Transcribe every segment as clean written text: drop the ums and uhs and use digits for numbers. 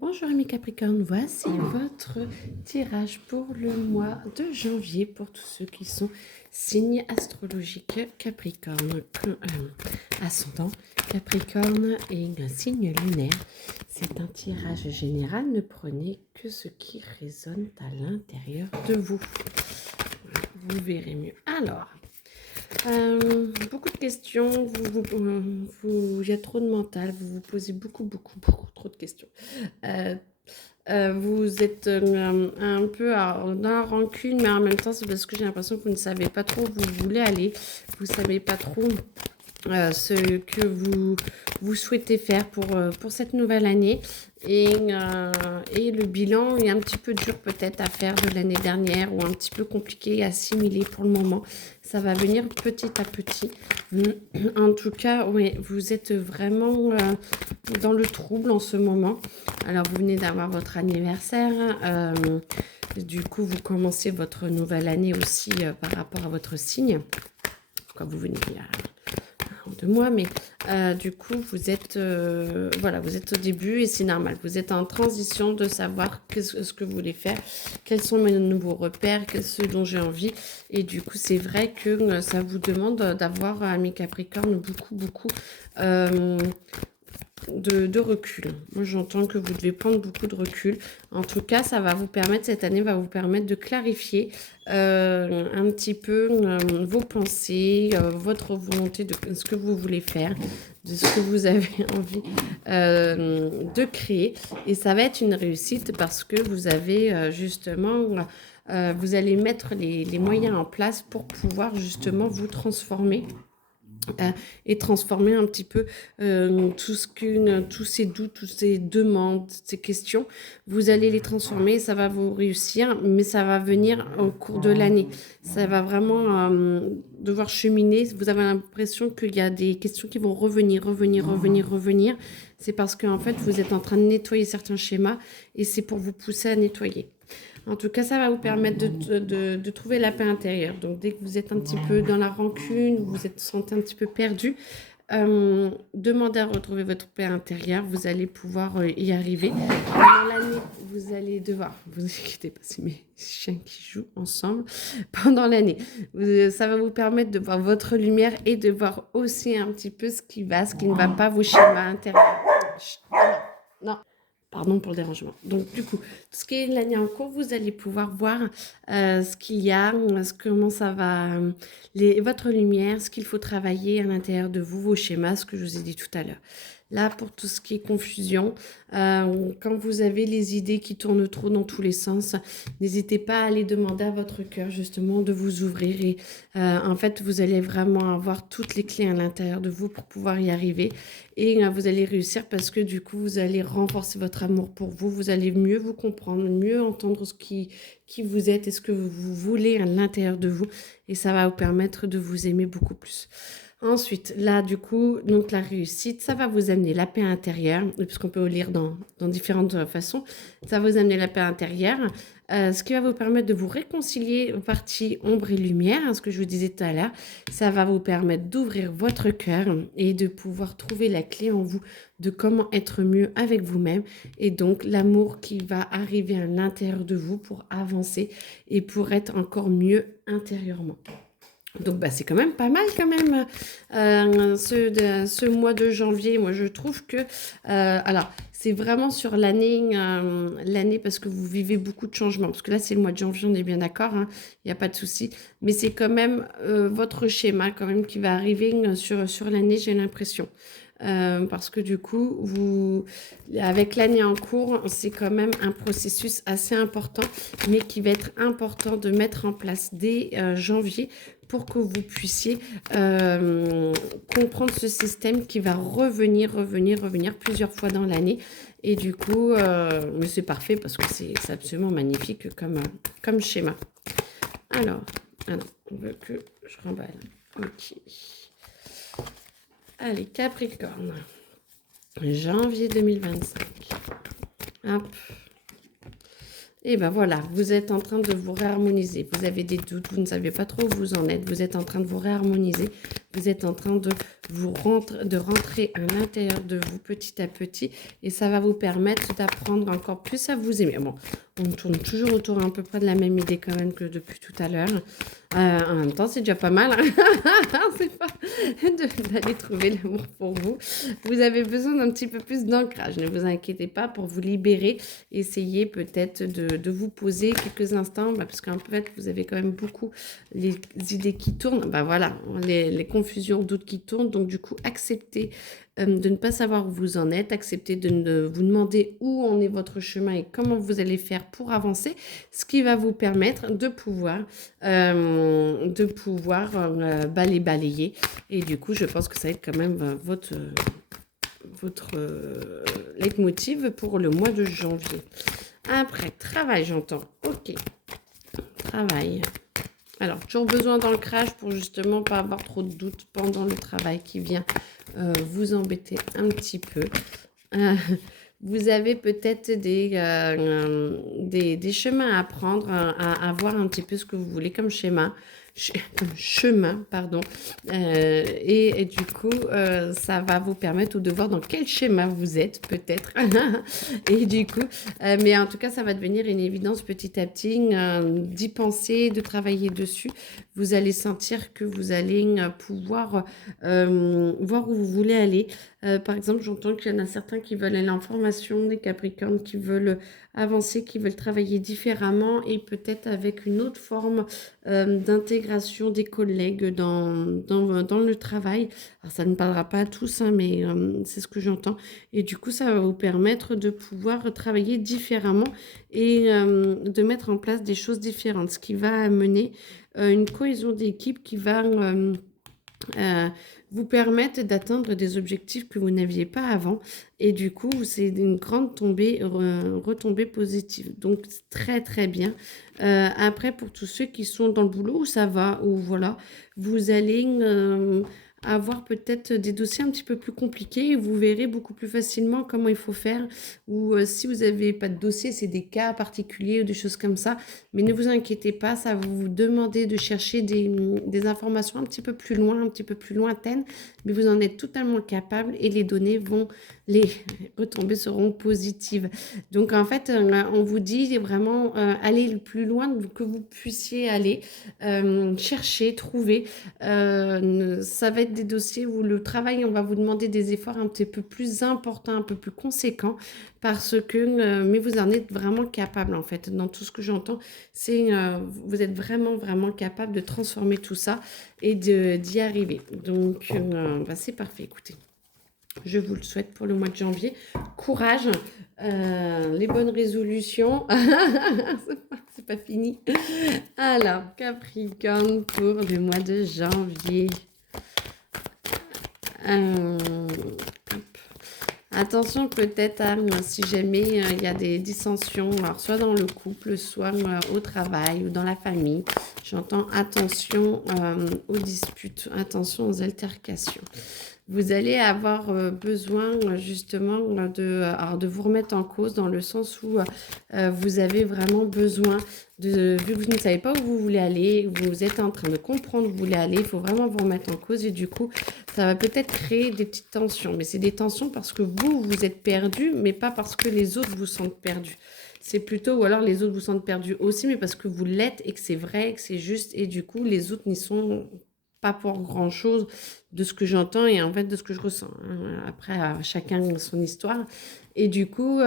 Bonjour mes Capricornes, voici votre tirage pour le mois de janvier pour tous ceux qui sont signes astrologiques Capricorne, ascendant Capricorne et un signe lunaire. C'est un tirage général, ne prenez que ce qui résonne à l'intérieur de vous. Vous verrez mieux. Alors, beaucoup de questions, il y a trop de mental, vous vous posez beaucoup trop de questions. Vous êtes un peu dans la rancune, mais en même temps, c'est parce que j'ai l'impression que vous ne savez pas trop où vous voulez aller. Vous ne savez pas trop ce que vous souhaitez faire pour cette nouvelle année. Et le bilan est un petit peu dur peut-être à faire de l'année dernière ou un petit peu compliqué à assimiler pour le moment. Ça va venir petit à petit. En tout cas, oui, vous êtes vraiment dans le trouble en ce moment. Alors, vous venez d'avoir votre anniversaire. Du coup, vous commencez votre nouvelle année aussi par rapport à votre signe. Quand vous venez il y a 2 mois, mais du coup, vous êtes, voilà, vous êtes au début et c'est normal. Vous êtes en transition de savoir ce que vous voulez faire, quels sont mes nouveaux repères, quels sont ce dont j'ai envie. Et du coup, c'est vrai que ça vous demande d'avoir, mes Capricornes, beaucoup de recul. Moi, j'entends que vous devez prendre beaucoup de recul. En tout cas, ça va vous permettre, cette année va vous permettre de clarifier un petit peu vos pensées, votre volonté de ce que vous voulez faire, de ce que vous avez envie de créer. Et ça va être une réussite parce que vous avez justement... vous allez mettre les moyens en place pour pouvoir justement vous transformer et transformer un petit peu tous ces doutes, toutes ces demandes, ces questions. Vous allez les transformer, ça va vous réussir, mais ça va venir au cours de l'année. Ça va vraiment devoir cheminer. Vous avez l'impression qu'il y a des questions qui vont revenir. C'est parce qu'en fait, vous êtes en train de nettoyer certains schémas et c'est pour vous pousser à nettoyer. En tout cas, ça va vous permettre de trouver la paix intérieure. Donc, dès que vous êtes un petit peu dans la rancune, vous êtes sentez un petit peu perdu, demandez à retrouver votre paix intérieure. Vous allez pouvoir y arriver. Pendant l'année, vous allez devoir, vous inquiétez pas, c'est mes chiens qui jouent ensemble. Pendant l'année, ça va vous permettre de voir votre lumière et de voir aussi un petit peu ce qui ne va pas, vos schémas intérieurs. Chut, non. Pardon pour le dérangement. Donc, du coup, tout ce qui est l'année en cours, vous allez pouvoir voir ce qu'il y a, comment ça va, votre lumière, ce qu'il faut travailler à l'intérieur de vous, vos schémas, ce que je vous ai dit tout à l'heure. Là, pour tout ce qui est confusion, quand vous avez les idées qui tournent trop dans tous les sens, n'hésitez pas à aller demander à votre cœur justement de vous ouvrir et en fait, vous allez vraiment avoir toutes les clés à l'intérieur de vous pour pouvoir y arriver et vous allez réussir parce que du coup, vous allez renforcer votre amour pour vous, vous allez mieux vous comprendre, mieux entendre qui vous êtes et ce que vous voulez à l'intérieur de vous et ça va vous permettre de vous aimer beaucoup plus. Ensuite, là, du coup, donc la réussite, ça va vous amener la paix intérieure, puisqu'on peut le lire dans différentes façons. Ça va vous amener la paix intérieure, ce qui va vous permettre de vous réconcilier aux parties ombre et lumière, hein, ce que je vous disais tout à l'heure. Ça va vous permettre d'ouvrir votre cœur et de pouvoir trouver la clé en vous de comment être mieux avec vous-même et donc l'amour qui va arriver à l'intérieur de vous pour avancer et pour être encore mieux intérieurement. Donc, bah, c'est quand même pas mal quand même ce mois de janvier. Moi, je trouve que... alors, c'est vraiment sur l'année parce que vous vivez beaucoup de changements. Parce que là, c'est le mois de janvier, on est bien d'accord, hein, il n'y a pas de souci. Mais c'est quand même votre schéma quand même qui va arriver sur l'année, j'ai l'impression. Parce que du coup, avec l'année en cours, c'est quand même un processus assez important, mais qui va être important de mettre en place dès janvier pour que vous puissiez comprendre ce système qui va revenir plusieurs fois dans l'année. Et du coup, mais c'est parfait parce que c'est absolument magnifique comme schéma. Alors, on veut que je remballe. Ok. Allez, Capricorne. Janvier 2025. Hop. Et ben voilà, vous êtes en train de vous réharmoniser. Vous avez des doutes, vous ne savez pas trop où vous en êtes. Vous êtes en train de vous réharmoniser. vous êtes en train de de rentrer à l'intérieur de vous petit à petit et ça va vous permettre d'apprendre encore plus à vous aimer. Bon, on tourne toujours autour à peu près de la même idée quand même que depuis tout à l'heure. En même temps, c'est déjà pas mal. C'est pas d'aller trouver l'amour pour vous. Vous avez besoin d'un petit peu plus d'ancrage. Ne vous inquiétez pas pour vous libérer. Essayez peut-être de vous poser quelques instants parce qu'en fait, vous avez quand même beaucoup les idées qui tournent. Voilà, les confusions, doutes qui tournent. Donc, du coup, acceptez de ne pas savoir où vous en êtes. Acceptez de vous demander où en est votre chemin et comment vous allez faire pour avancer. Ce qui va vous permettre de pouvoir les balayer. Et du coup, je pense que ça va être quand même votre leitmotiv pour le mois de janvier. Après, travail, j'entends. Ok, travail. Alors, toujours besoin d'ancrage pour justement pas avoir trop de doutes pendant le travail qui vient vous embêter un petit peu. Vous avez peut-être des chemins à prendre, à voir un petit peu ce que vous voulez comme schéma. Comme chemin, pardon. Et du coup, ça va vous permettre de voir dans quel schéma vous êtes, peut-être. Et du coup, mais en tout cas, ça va devenir une évidence petit à petit d'y penser, de travailler dessus. Vous allez sentir que vous allez pouvoir voir où vous voulez aller. Par exemple, j'entends qu'il y en a certains qui veulent aller en formation, des Capricornes qui veulent avancer, qui veulent travailler différemment et peut-être avec une autre forme d'intégration des collègues dans le travail. Alors, ça ne parlera pas à tous, hein, mais c'est ce que j'entends. Et du coup, ça va vous permettre de pouvoir travailler différemment et de mettre en place des choses différentes, ce qui va amener une cohésion d'équipe qui va vous permettre d'atteindre des objectifs que vous n'aviez pas avant. Et du coup, c'est une grande retombée positive. Donc, c'est très, très bien. Après, pour tous ceux qui sont dans le boulot, où ça va, où voilà, vous allez avoir peut-être des dossiers un petit peu plus compliqués et vous verrez beaucoup plus facilement comment il faut faire. Ou si vous n'avez pas de dossier, c'est des cas particuliers ou des choses comme ça. Mais ne vous inquiétez pas, ça va vous demander de chercher des informations un petit peu plus loin, un petit peu plus lointaines, mais vous en êtes totalement capable et les données les retombées seront positives. Donc en fait, on vous dit vraiment aller le plus loin que vous puissiez aller, chercher, trouver. Ça va être des dossiers où le travail, on va vous demander des efforts un petit peu plus importants, un peu plus conséquents, parce que, mais vous en êtes vraiment capable en fait. Dans tout ce que j'entends, c'est vous êtes vraiment, vraiment capable de transformer tout ça et d'y arriver. Donc, c'est parfait, écoutez. Je vous le souhaite pour le mois de janvier. Courage, les bonnes résolutions. C'est pas fini. Alors, Capricorne pour le mois de janvier. Hop. Attention peut-être si jamais il y a des dissensions, alors soit dans le couple, soit au travail ou dans la famille. J'entends attention aux disputes, attention aux altercations. Vous allez avoir besoin justement de vous remettre en cause dans le sens où vous avez vraiment besoin vu que vous ne savez pas où vous voulez aller, vous êtes en train de comprendre où vous voulez aller, il faut vraiment vous remettre en cause et du coup, ça va peut-être créer des petites tensions. Mais c'est des tensions parce que vous êtes perdu, mais pas parce que les autres vous sentent perdus. C'est plutôt, ou alors les autres vous sentent perdus aussi, mais parce que vous l'êtes et que c'est vrai, que c'est juste et du coup, les autres n'y sont pas pour grand-chose de ce que j'entends et en fait de ce que je ressens. Après, chacun son histoire. Et du coup,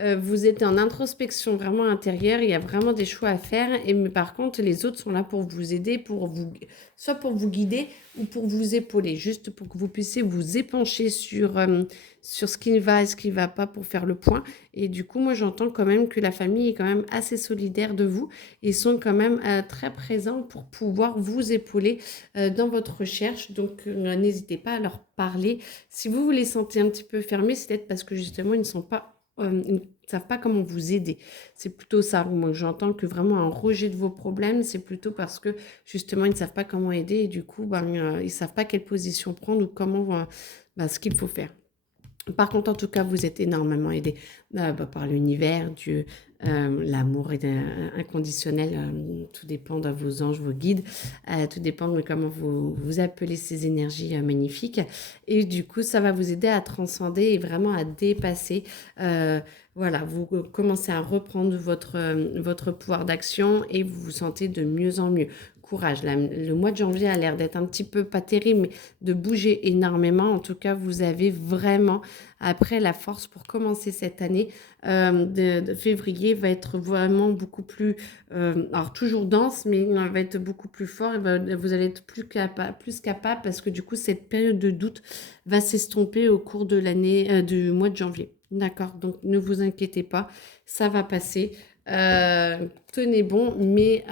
vous êtes en introspection vraiment intérieure. Il y a vraiment des choix à faire. Mais par contre, les autres sont là pour vous aider, soit pour vous guider ou pour vous épauler, juste pour que vous puissiez vous épancher sur ce qui va et ce qui ne va pas pour faire le point. Et du coup, moi, j'entends quand même que la famille est quand même assez solidaire de vous et sont quand même très présents pour pouvoir vous épauler dans votre recherche. Donc, n'hésitez pas à leur parler. Si vous vous les sentez un petit peu fermés, c'est peut-être parce que justement, ils ne savent pas comment vous aider. C'est plutôt ça. Moi, j'entends que vraiment un rejet de vos problèmes, c'est plutôt parce que justement, ils ne savent pas comment aider et du coup, ils ne savent pas quelle position prendre ou comment, ce qu'il faut faire. Par contre, en tout cas, vous êtes énormément aidé par l'univers, Dieu, l'amour est inconditionnel. Tout dépend de vos anges, vos guides. Tout dépend de comment vous appelez ces énergies magnifiques. Et du coup, ça va vous aider à transcender et vraiment à dépasser. Voilà, vous commencez à reprendre votre pouvoir d'action et vous vous sentez de mieux en mieux. Courage. Le mois de janvier a l'air d'être un petit peu pas terrible, mais de bouger énormément. En tout cas, vous avez vraiment après, la force pour commencer cette année de février va être vraiment beaucoup plus, alors toujours dense, mais il va être beaucoup plus fort et vous allez être plus capable parce que du coup, cette période de doute va s'estomper au cours de l'année, du mois de janvier. D'accord? Donc, ne vous inquiétez pas, ça va passer. Tenez bon, mais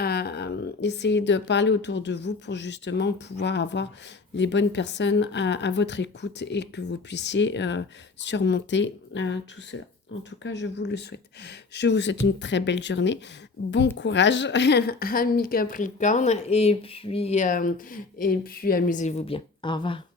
essayez de parler autour de vous pour justement pouvoir avoir les bonnes personnes à votre écoute et que vous puissiez surmonter tout cela. En tout cas, je vous le souhaite. Je vous souhaite une très belle journée. Bon courage, amis Capricorne, et puis amusez-vous bien. Au revoir.